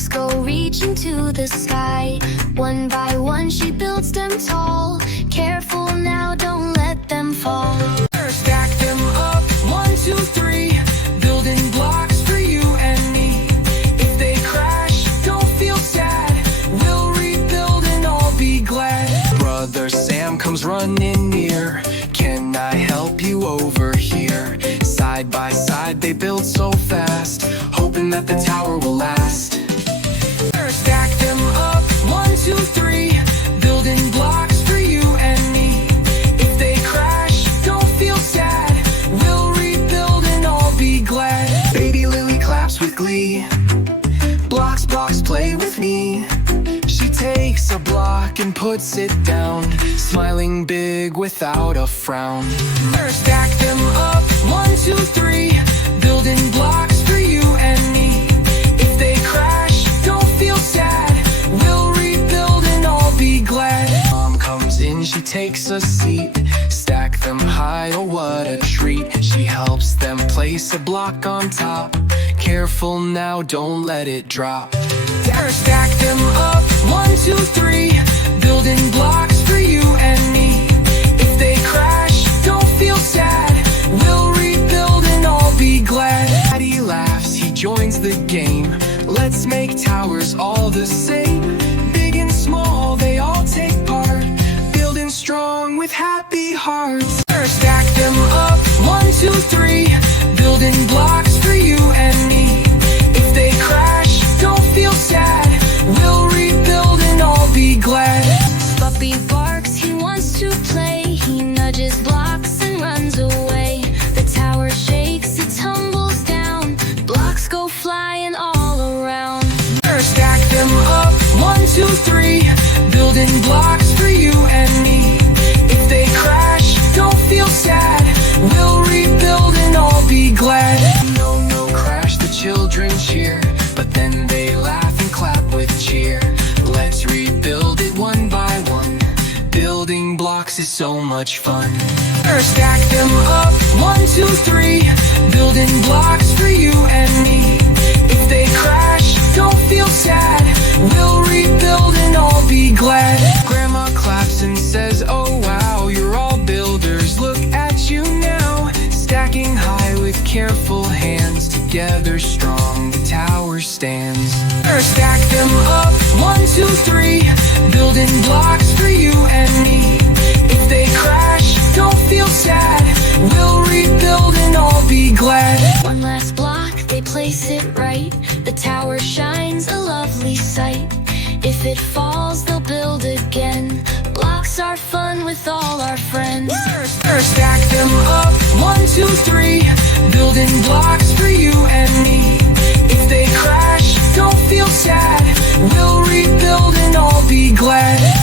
blocks go reaching to the sky. One by one she builds them tall. Careful now, don't let them fall. Stack them up, 1, 2, 3, building blocks for you and me. If they crash, don't feel sad, we'll rebuild and all be glad. Brother Sam comes running near, can I help you over here? Side by side they build so fast, hoping that the tower will last. Stack them up, 1, 2, 3, building blocks for you and me. If they crash, don't feel sad, we'll rebuild and all be glad. Baby Lily claps with glee, blocks, blocks, play with me. She takes a block and puts it down, smiling big without a frown. Stack them up, 1, 2, 3, building blocks for you and me. If they crash, don't feel sad, we'll rebuild and all be glad. Mom comes in, she takes a seat, stack them high, oh what a treat. She helps them place a block on top. Careful now, don't let it drop. Stack them up, 1, 2, 3, building blocks for you and me. If they crash, don't feel sad, we'll rebuild and all be glad. Daddy laughs, he joins the game. Let's make towers all the same. Big and small, they all take part, building strong with happy hearts. Stack them up, 1, 2, 3, building blocks for you and me. If they crash, don't feel sad, we'll rebuild and all be glad. Puppy barks, he wants to play. He nudges blocks and runs away. The tower shakes, it tumbles down. Blocks go flying all around. Stack them up, 1, 2, 3, building blocks for you and me. If they crash, don't feel sad, we'll rebuild and all be glad. No, no crash, the children cheer, but then they laugh and clap with cheer. Let's rebuild it one by one, building blocks is so much fun. Stack them up, 1, 2, 3, building blocks for you and me. If they crash, don't feel sad, we'll rebuild and all be glad. Grandma claps and says, oh wow, you're all builders, look at you now. Stacking high with careful hands, together strong the tower stands. Stack them up, 1, 2, 3, building blocks for you and me. If they crash, don't feel sad, we'll rebuild and all be glad. One last block, they place it right. The tower shines, a lovely sight. If it falls, they'll build again. Blocks are fun with all our friends. Stack them up, 1, 2, 3, building blocks for you and me.